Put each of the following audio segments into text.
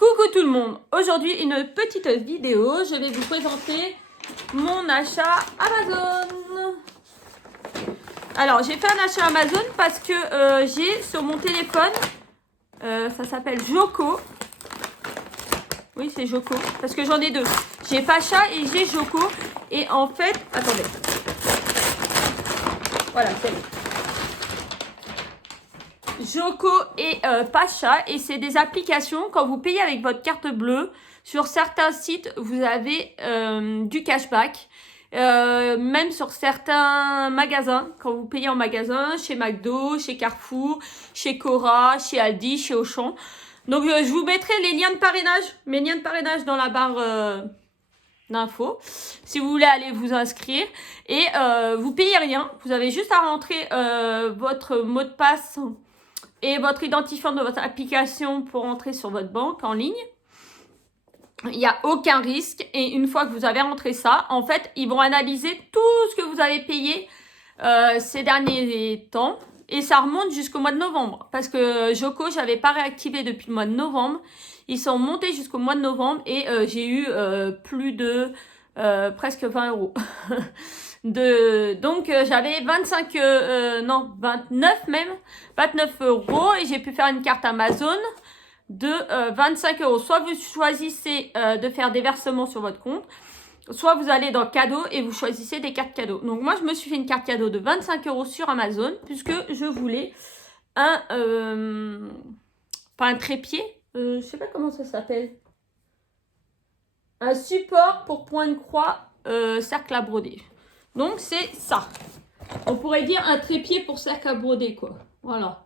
Coucou tout le monde, aujourd'hui une petite vidéo, je vais vous présenter mon achat Amazon. Alors j'ai fait un achat Amazon parce que j'ai sur mon téléphone, ça s'appelle Joko. Oui c'est Joko, parce que j'en ai deux. J'ai Pacha et j'ai Joko. Et en fait, attendez. Voilà, c'est Joko et Pacha, et c'est des applications. Quand vous payez avec votre carte bleue, sur certains sites, vous avez du cashback. Même sur certains magasins, quand vous payez en magasin, chez McDo, chez Carrefour, chez Cora, chez Aldi, chez Auchan. Donc je vous mettrai les liens de parrainage, mes liens de parrainage dans la barre d'infos, si vous voulez aller vous inscrire. Et vous payez rien, vous avez juste à rentrer votre mot de passe et votre identifiant de votre application pour entrer sur votre banque en ligne. Il n'y a aucun risque. Et une fois que vous avez rentré ça, en fait, ils vont analyser tout ce que vous avez payé ces derniers temps. Et ça remonte jusqu'au mois de novembre. Parce que Joko, je n'avais pas réactivé depuis le mois de novembre. Ils sont montés jusqu'au mois de novembre. Et j'ai eu plus de presque 20 €. Donc j'avais 29 même, 29 € et j'ai pu faire une carte Amazon de 25 €. Soit vous choisissez de faire des versements sur votre compte, soit vous allez dans cadeau et vous choisissez des cartes cadeaux. Donc moi je me suis fait une carte cadeau de 25 € sur Amazon puisque je voulais pas un trépied, je sais pas comment ça s'appelle, un support pour point de croix cercle à broder. Donc, c'est ça. On pourrait dire un trépied pour cercle à broder, quoi. Voilà.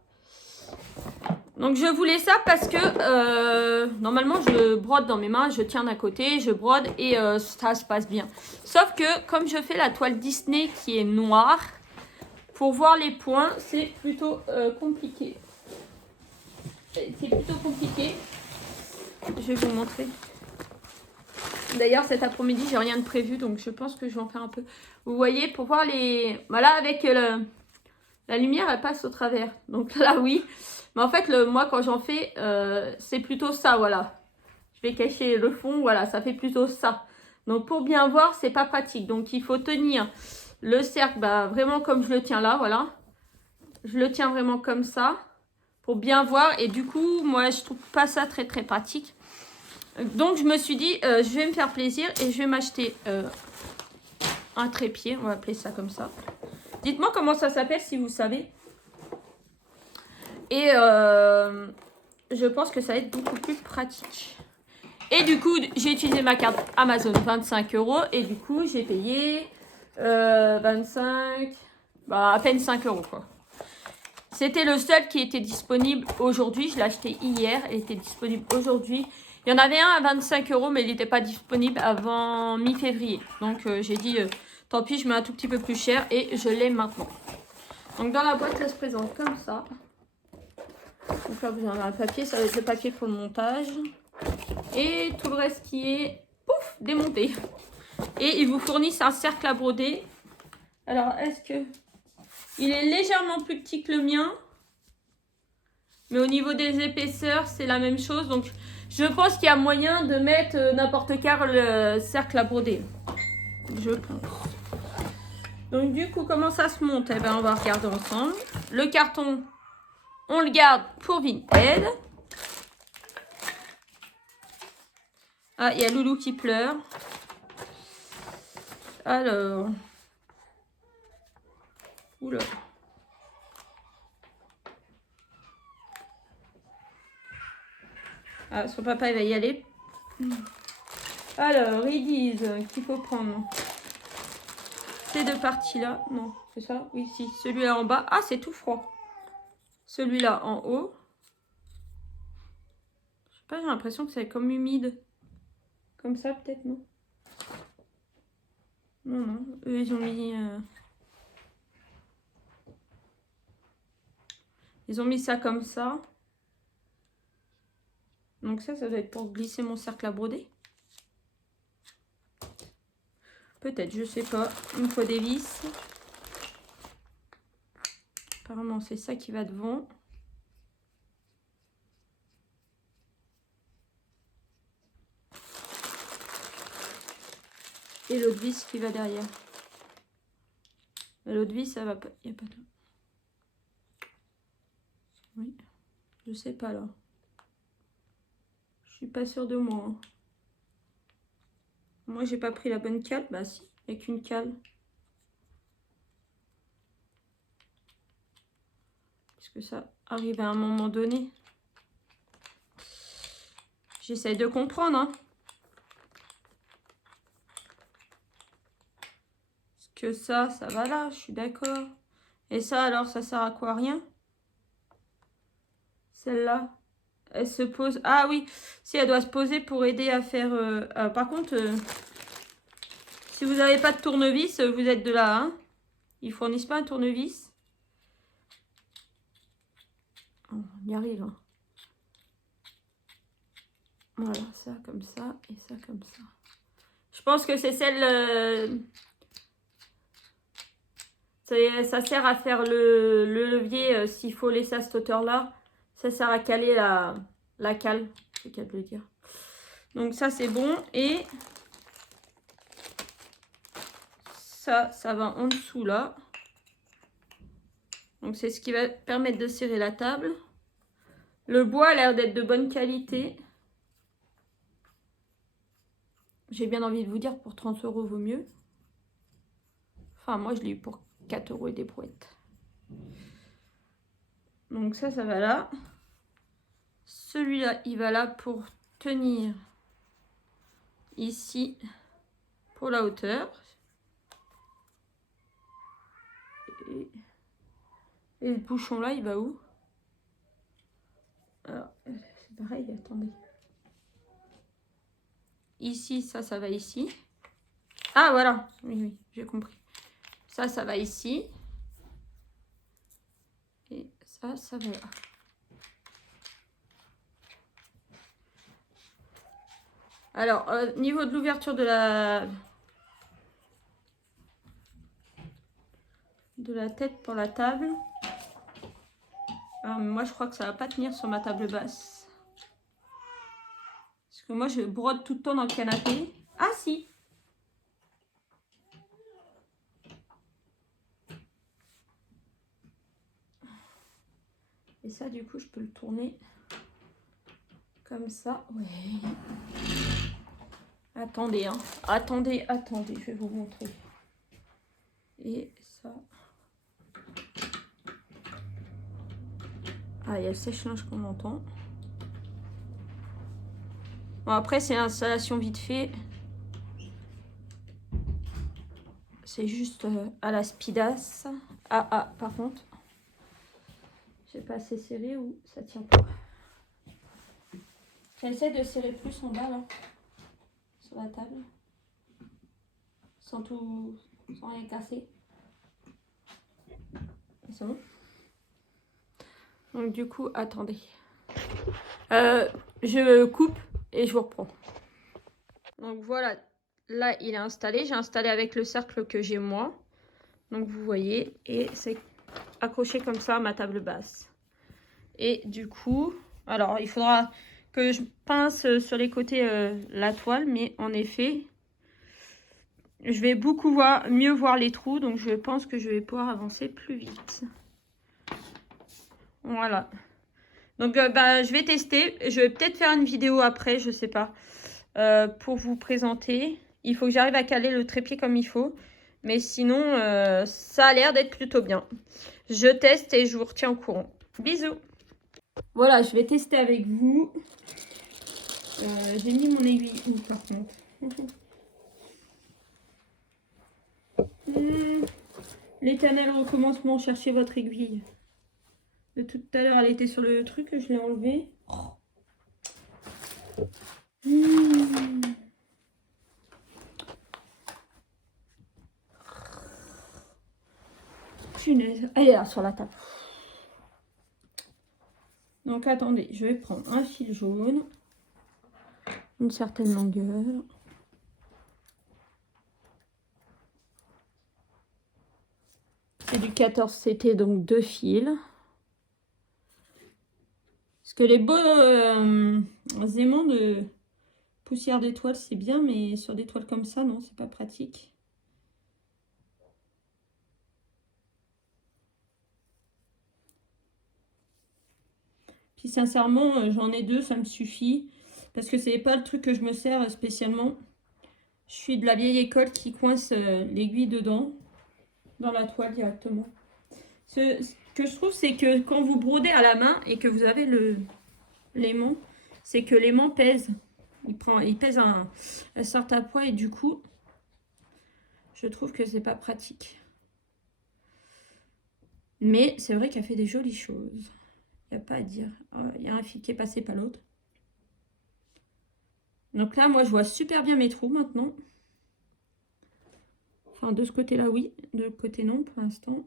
Donc, je voulais ça parce que, normalement, je brode dans mes mains. Je tiens d'un côté, je brode et ça se passe bien. Sauf que, comme je fais la toile Disney qui est noire, pour voir les points, c'est plutôt compliqué. C'est plutôt compliqué. Je vais vous montrer. D'ailleurs, cet après-midi, j'ai rien de prévu, donc je pense que je vais en faire un peu. Vous voyez, pour voir les... Voilà, avec la lumière, elle passe au travers. Donc là, oui. Mais en fait, moi, quand j'en fais, c'est plutôt ça, voilà. Je vais cacher le fond, voilà, ça fait plutôt ça. Donc, pour bien voir, c'est pas pratique. Donc, il faut tenir le cercle, bah, vraiment comme je le tiens là, voilà. Je le tiens vraiment comme ça, pour bien voir. Et du coup, moi, je trouve pas ça très, très pratique. Donc, je me suis dit, je vais me faire plaisir et je vais m'acheter un trépied. On va appeler ça comme ça. Dites-moi comment ça s'appelle si vous savez. Et je pense que ça va être beaucoup plus pratique. Et du coup, j'ai utilisé ma carte Amazon 25 €. Et du coup, j'ai payé 25, bah, à peine 5 € quoi. C'était le seul qui était disponible aujourd'hui. Je l'ai acheté hier. Il était disponible aujourd'hui. Il y en avait un à 25 €, mais il n'était pas disponible avant mi-février. Donc, j'ai dit, tant pis, je mets un tout petit peu plus cher et je l'ai maintenant. Donc, dans la boîte, ça se présente comme ça. Donc là, vous avez un papier. Ça va être le papier pour le montage. Et tout le reste qui est, pouf, démonté. Et ils vous fournissent un cercle à broder. Alors, est-ce que... Il est légèrement plus petit que le mien. Mais au niveau des épaisseurs, c'est la même chose. Donc, je pense qu'il y a moyen de mettre n'importe quel cercle à broder. Je pense. Donc, du coup, comment ça se monte? Eh ben, on va regarder ensemble. Le carton, on le garde pour Vinted. Ah, il y a Loulou qui pleure. Alors. Oula. Ah, son papa, il va y aller. Alors, ils disent qu'il faut prendre ces deux parties-là. Non, c'est ça? Oui, si. Celui-là en bas. Ah, c'est tout froid. Celui-là en haut. Je sais pas, j'ai l'impression que c'est comme humide. Comme ça, peut-être, non? Non, non. Eux, ils ont mis... Ils ont mis ça comme ça. Donc ça doit être pour glisser mon cercle à broder. Peut-être, je sais pas. Il me faut des vis. Apparemment, c'est ça qui va devant. Et l'autre vis qui va derrière. L'autre vis, ça va pas. Il n'y a pas de... Oui. Je sais pas là. Je suis pas sûre de moi. Hein. Moi, j'ai pas pris la bonne cale. Bah si, avec une cale. Est-ce que ça arrive à un moment donné? J'essaye de comprendre. Hein. Est-ce que ça va là? Je suis d'accord. Et ça, alors, ça sert à quoi? Rien? Celle-là, elle se pose... Ah oui, si, elle doit se poser pour aider à faire... par contre, si vous n'avez pas de tournevis, vous êtes de là. Hein. Ils fournissent pas un tournevis. Oh, on y arrive. Hein. Voilà, ça comme ça et ça comme ça. Je pense que c'est celle... ça sert à faire le levier s'il faut laisser à cette hauteur-là. Ça sert à caler la cale. C'est qu'à de le dire. Donc ça, c'est bon. Et ça va en dessous là. Donc c'est ce qui va permettre de serrer la table. Le bois a l'air d'être de bonne qualité. J'ai bien envie de vous dire, pour 30 € vaut mieux. Enfin, moi, je l'ai eu pour 4 € et des brouettes. Donc ça va là. Celui-là, il va là pour tenir ici pour la hauteur. Et le bouchon là, il va où? Alors, c'est pareil, attendez. Ici, ça va ici. Ah, voilà. Oui, j'ai compris. Ça va ici. Et ça va là. Alors, niveau de l'ouverture de la tête pour la table. Moi, je crois que ça va pas tenir sur ma table basse. Parce que moi, je brode tout le temps dans le canapé. Ah, si! Et ça, du coup, je peux le tourner comme ça. Ouais. Attendez, hein. Attendez, je vais vous montrer. Et ça. Ah, il y a le sèche-linge qu'on entend. Bon, après, c'est l'installation vite fait. C'est juste à la speedasse. Ah, par contre. C'est pas assez serré ou ça tient pas. J'essaie de serrer plus en bas, là. Sur la table. Sans rien casser. C'est bon. Donc du coup, attendez. Je coupe et je vous reprends. Donc voilà, là il est installé. J'ai installé avec le cercle que j'ai moi. Donc vous voyez, et c'est accroché comme ça à ma table basse. Et du coup, alors il faudra que je pince sur les côtés la toile, mais en effet, je vais mieux voir les trous. Donc je pense que je vais pouvoir avancer plus vite. Voilà. Donc je vais tester. Je vais peut-être faire une vidéo après, je sais pas, pour vous présenter. Il faut que j'arrive à caler le trépied comme il faut. Mais sinon, ça a l'air d'être plutôt bien. Je teste et je vous retiens au courant. Bisous. Voilà, je vais tester avec vous. J'ai mis mon aiguille où par contre? L'éternel recommencement, cherchez votre aiguille. De tout à l'heure, elle était sur le truc, je l'ai enlevée. Punaise. Elle est là sur la table. Donc attendez, je vais prendre un fil jaune. Une certaine longueur. C'est du 14 CT, donc 2 fils. Parce que les beaux aimants Poussière d'étoiles, c'est bien, mais sur des toiles comme ça, non, c'est pas pratique. Puis sincèrement, j'en ai 2, ça me suffit. Parce que c'est pas le truc que je me sers spécialement. Je suis de la vieille école qui coince l'aiguille dedans, dans la toile directement. Ce que je trouve, c'est que quand vous brodez à la main et que vous avez l'aimant, c'est que l'aimant pèse. Il pèse un certain poids et du coup, je trouve que c'est pas pratique. Mais c'est vrai qu'elle fait des jolies choses. Il n'y a pas à dire. Il y a un fil qui est passé, pas l'autre. Donc là, moi, je vois super bien mes trous maintenant. Enfin, de ce côté-là, oui. De l'autre côté, non, pour l'instant.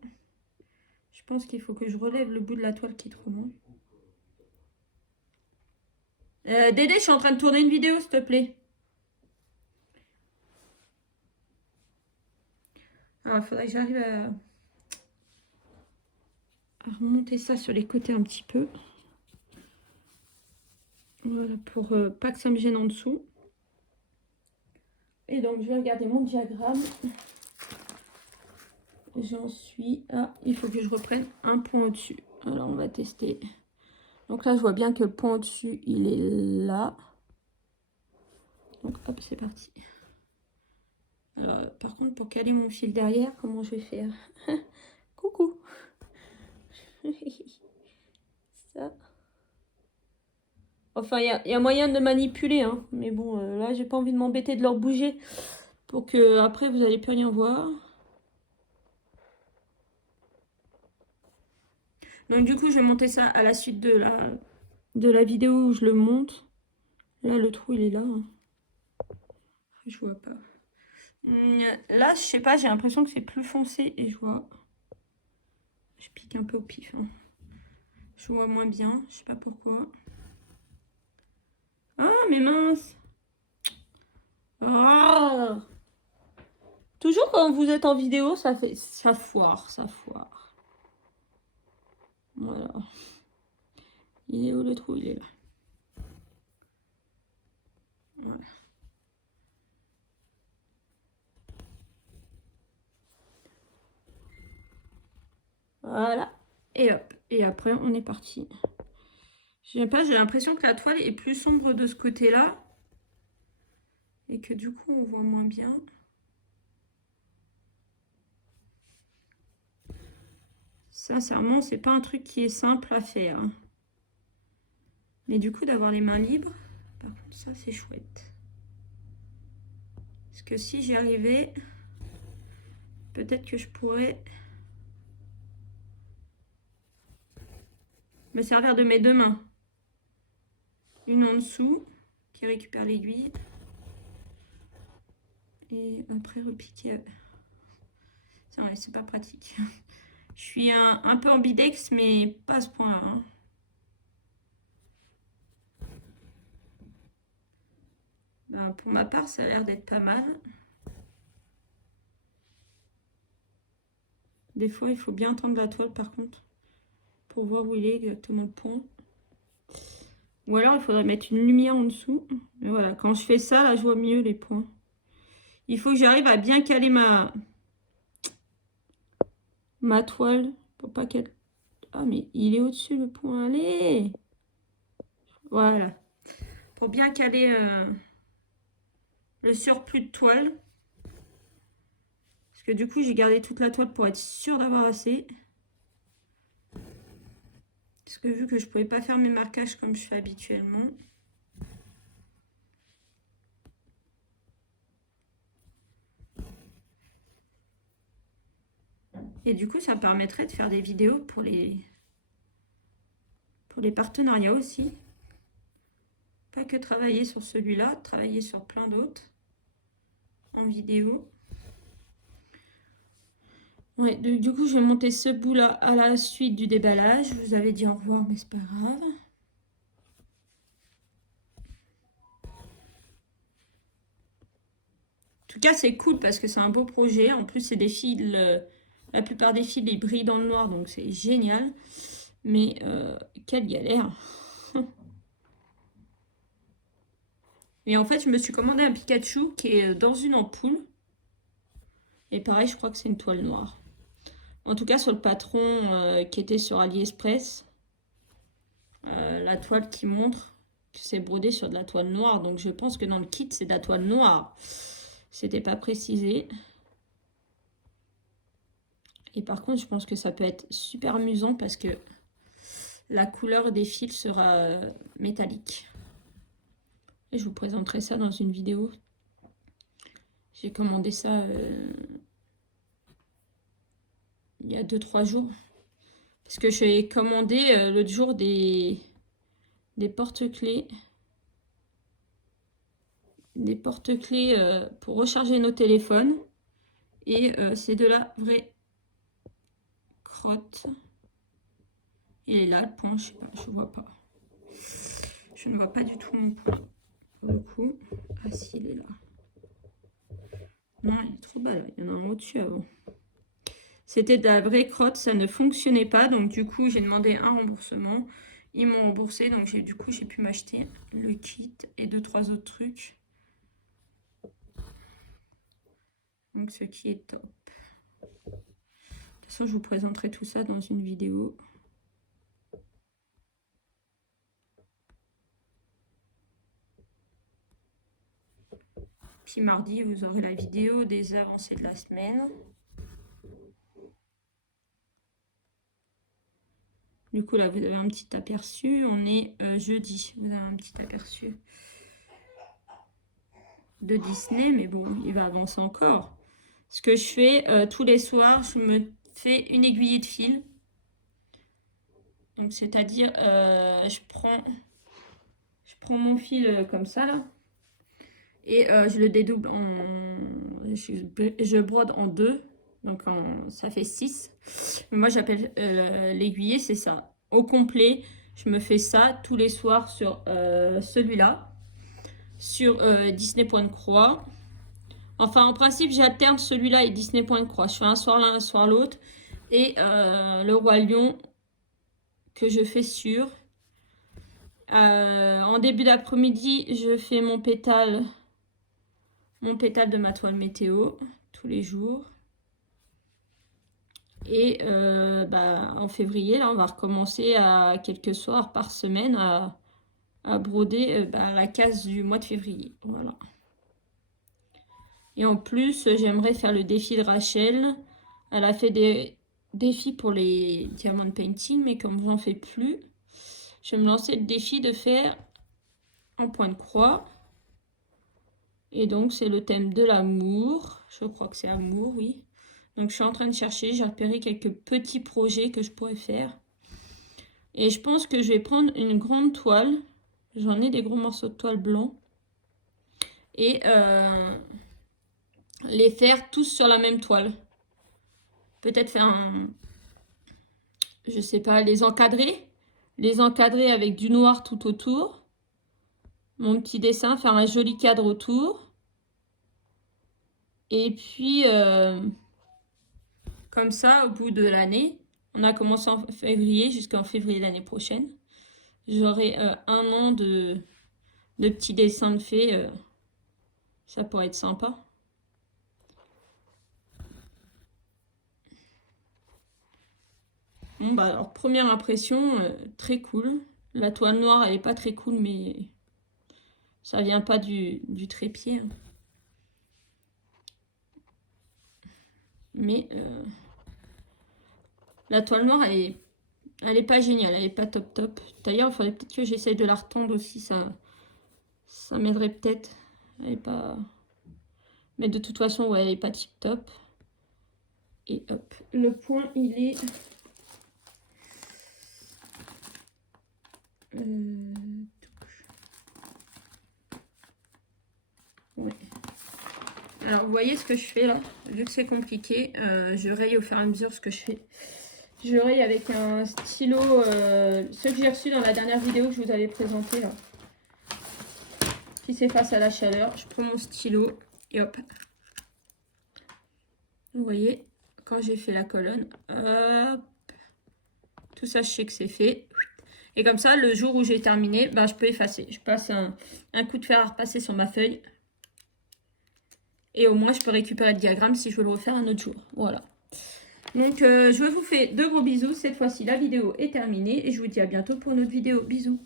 Je pense qu'il faut que je relève le bout de la toile qui est trop long. Dédé, je suis en train de tourner une vidéo, s'il te plaît. Alors, il faudrait que j'arrive à remonter ça sur les côtés un petit peu. Voilà, pour pas que ça me gêne en dessous. Et donc, je vais regarder mon diagramme. J'en suis à... Il faut que je reprenne un point au-dessus. Alors, on va tester. Donc là, je vois bien que le point au-dessus, il est là. Donc, hop, c'est parti. Alors, par contre, pour caler mon fil derrière, comment je vais faire? Coucou. Ça. Enfin, il y a moyen de manipuler, hein. Mais bon, là, j'ai pas envie de m'embêter de leur bouger pour que après vous n'allez plus rien voir. Donc, du coup, je vais monter ça à la suite de la vidéo où je le monte. Là, le trou, il est là. Hein. Je vois pas. Là, je sais pas, j'ai l'impression que c'est plus foncé et je vois. Je pique un peu au pif. Hein. Je vois moins bien, je sais pas pourquoi. Ah, mais mince! Ah! Toujours quand vous êtes en vidéo, ça foire, ça foire. Voilà. Il est où le trou? Il est là. Voilà. Voilà. Et hop. Et après, on est parti. Je sais pas, j'ai l'impression que la toile est plus sombre de ce côté-là. Et que du coup, on voit moins bien. Sincèrement, c'est pas un truc qui est simple à faire. Mais du coup, d'avoir les mains libres, par contre, ça, c'est chouette. Parce que si j'y arrivais, peut-être que je pourrais me servir de mes 2 mains. Une en dessous, qui récupère l'aiguille. Et après, repiquer. C'est pas pratique. Je suis un peu ambidex, mais pas à ce point-là. Hein. Ben, pour ma part, ça a l'air d'être pas mal. Des fois, il faut bien tendre la toile, par contre, pour voir où il est exactement le point. Ou alors, il faudrait mettre une lumière en dessous. Mais voilà, quand je fais ça, là, je vois mieux les points. Il faut que j'arrive à bien caler ma toile pour pas qu'elle... Ah, mais il est au-dessus, le point. Allez! Voilà. Pour bien caler le surplus de toile. Parce que du coup, j'ai gardé toute la toile pour être sûre d'avoir assez. Parce que vu que je ne pouvais pas faire mes marquages comme je fais habituellement. Et du coup, ça me permettrait de faire des vidéos pour les partenariats aussi. Pas que travailler sur celui-là, travailler sur plein d'autres en vidéo. Ouais, du coup, je vais monter ce bout-là à la suite du déballage. Je vous avais dit au revoir, mais c'est pas grave. En tout cas, c'est cool parce que c'est un beau projet. En plus, c'est des fils... la plupart des fils, ils brillent dans le noir, donc c'est génial. Mais quelle galère! Et en fait, je me suis commandé un Pikachu qui est dans une ampoule. Et pareil, je crois que c'est une toile noire. En tout cas, sur le patron qui était sur AliExpress, la toile qui montre que c'est brodé sur de la toile noire. Donc je pense que dans le kit, c'est de la toile noire. C'était pas précisé. Et par contre, je pense que ça peut être super amusant parce que la couleur des fils sera métallique. Et je vous présenterai ça dans une vidéo. J'ai commandé ça il y a 2-3 jours. Parce que j'ai commandé l'autre jour des porte-clés. Des porte-clés pour recharger nos téléphones. Et c'est de la vraie crotte. Il est là, le point, je sais pas, je vois pas. Je ne vois pas du tout mon point. Pour le coup. Ah si, il est là. Non, il est trop bas là. Il y en a un au-dessus avant. C'était de la vraie crotte, ça ne fonctionnait pas. Donc du coup, j'ai demandé un remboursement. Ils m'ont remboursé. Donc du coup, j'ai pu m'acheter le kit et 2-3 autres trucs. Donc ce qui est top. De toute façon, je vous présenterai tout ça dans une vidéo. Puis mardi, vous aurez la vidéo des avancées de la semaine. Du coup, là, vous avez un petit aperçu. On est jeudi. Vous avez un petit aperçu de Disney. Mais bon, il va avancer encore. Ce que je fais tous les soirs, je me fais une aiguillée de fil. Donc, c'est-à-dire, je prends mon fil comme ça, là. Et je le dédouble en... Je brode en 2. Donc, ça fait 6. Moi, j'appelle l'aiguillé, c'est ça. Au complet, je me fais ça tous les soirs sur celui-là. Sur Disney Point de Croix. Enfin, en principe, j'alterne celui-là et Disney Point de Croix. Je fais un soir l'un, un soir l'autre. Et le Roi Lion que je fais sur. En début d'après-midi, je fais mon pétale de ma toile météo tous les jours. Et en février, là, on va recommencer à quelques soirs par semaine à broder la case du mois de février. Voilà. Et en plus, j'aimerais faire le défi de Rachel. Elle a fait des défis pour les diamond painting, mais comme j'en fais plus, je vais me lancer le défi de faire un point de croix. Et donc, c'est le thème de l'amour. Je crois que c'est amour, oui. Donc, je suis en train de chercher. J'ai repéré quelques petits projets que je pourrais faire. Et je pense que je vais prendre une grande toile. J'en ai des gros morceaux de toile blanc. Et les faire tous sur la même toile. Peut-être faire un... Je sais pas, les encadrer. Les encadrer avec du noir tout autour. Mon petit dessin, faire un joli cadre autour. Et puis... comme ça, au bout de l'année, on a commencé en février jusqu'en février l'année prochaine. J'aurai 1 an de petits dessins de fées. Ça pourrait être sympa. Bon, alors, première impression, très cool. La toile noire, elle est pas très cool, mais ça vient pas du trépied. Hein. Mais la toile noire, elle est pas géniale, elle est pas top. D'ailleurs, il faudrait peut-être que j'essaye de la retendre aussi, ça m'aiderait peut-être. Elle est pas... Mais de toute façon, ouais, elle est pas tip top. Et hop, le point, il est... Ouais. Alors, vous voyez ce que je fais là? Vu que c'est compliqué, je raye au fur et à mesure ce que je fais. Je raye avec un stylo, ce que j'ai reçu dans la dernière vidéo que je vous avais présenté là. Qui s'efface à la chaleur. Je prends mon stylo et hop. Vous voyez, quand j'ai fait la colonne, hop. Tout ça, je sais que c'est fait. Et comme ça, le jour où j'ai terminé, ben, je peux effacer. Je passe un coup de fer à repasser sur ma feuille. Et au moins, je peux récupérer le diagramme si je veux le refaire un autre jour. Voilà. Donc, je vous fais de gros bisous. Cette fois-ci, la vidéo est terminée. Et je vous dis à bientôt pour une autre vidéo. Bisous.